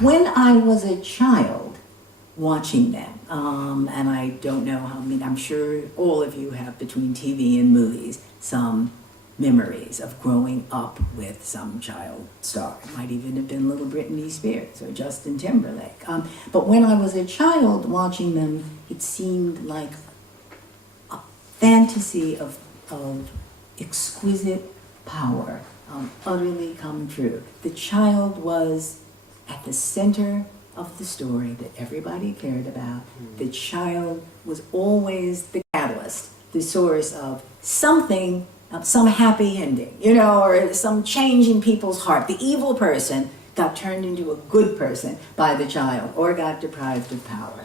When I was a child watching them, and I don't know how many, I'm sure all of you have between TV and movies some memories of growing up with some child star. It might even have been little Britney Spears or Justin Timberlake. But when I was a child watching them, it seemed like a fantasy of exquisite power, utterly come true. The child was at the center of the story that everybody cared about. The child was always the catalyst, the source of something, some happy ending, or some change in people's heart. The evil person got turned into a good person by the child or got deprived of power.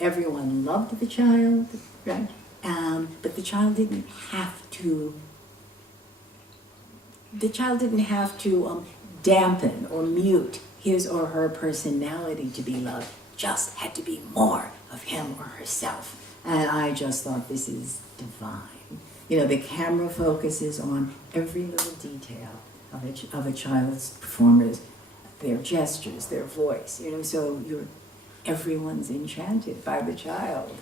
Everyone loved the child, right? But the child didn't have to dampen or mute his or her personality to be loved. Just had to be more of him or herself. And I just thought, this is divine. The camera focuses on every little detail of a child's performers, their gestures, their voice, so everyone's enchanted by the child.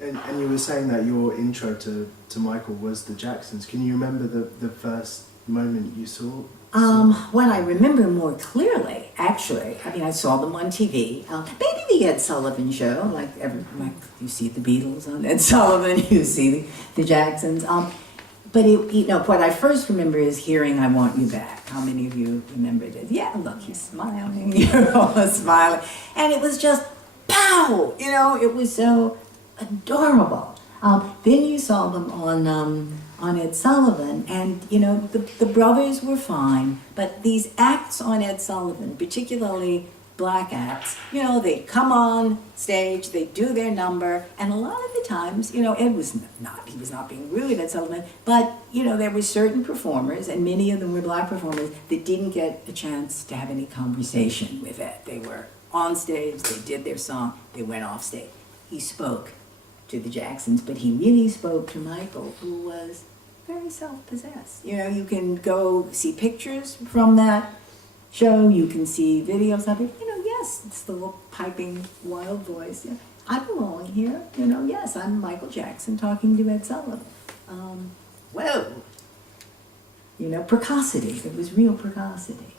And you were saying that your intro to Michael was the Jacksons. Can you remember the first moment you saw? Well, I remember more clearly, actually. I saw them on TV. Maybe the Ed Sullivan Show, like you see the Beatles on Ed Sullivan, you see the Jacksons. But what I first remember is hearing "I Want You Back." How many of you remember this? Yeah, look, he's smiling. You're all smiling, and it was just pow. It was so adorable. Then you saw them on Ed Sullivan, and the brothers were fine, but these acts on Ed Sullivan, particularly black acts, they'd come on stage, they'd do their number, and a lot of the times, Ed was not being rude, Ed Sullivan, but there were certain performers, and many of them were black performers, that didn't get a chance to have any conversation with Ed. They were on stage, they did their song, they went off stage. He spoke to the Jacksons, but he really spoke to Michael, who was very self-possessed. You can go see pictures from that show, you can see videos of it. Yes, it's the little piping, wild voice. I belong here. Yes, I'm Michael Jackson talking to Ed Sullivan. Whoa. Precocity. It was real precocity.